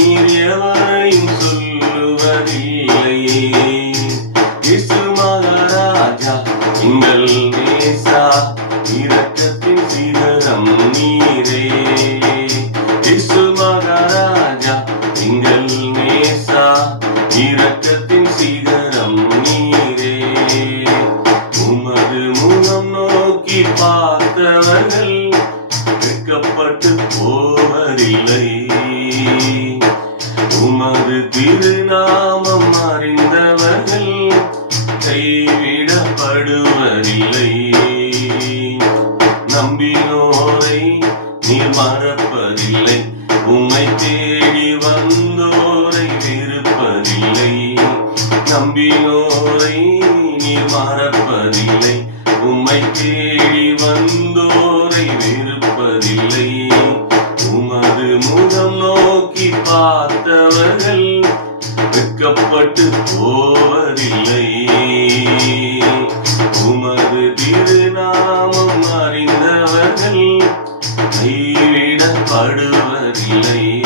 நீர் எவரையும் சொல்லுவதில்லை இயேசு மகாராஜா எங்கள் நேசா இரக்கத்தின் சிகரம் நீரே. மகாராஜா எங்கள் நேசா இரக்கத்தின் சிகரம் நீரே. உமது முகம் நோக்கி பார்த்தவர்கள் வெட்கப்பட்டு போவதில்லை உமது திருநாமம் அறிந்தவர்கள் கைவிடப்படுவதில்லை. நம்பினோரை நீர் மறப்பதில்லை. உம்மை தேடி வந்தோரை வெறுப்பதில்லை. நம்பினோரை நீர் மறப்பதில்லை. உம்மை தேடி வந்தோரை வெறுப்பதில்லை. உமது முகம் நோக்கி பார்த்த வெட்கப்பட்டு போவதில்லை. உமது திருநாமம் அறிந்தவர்கள் கைவிடப்படுவதில்லை.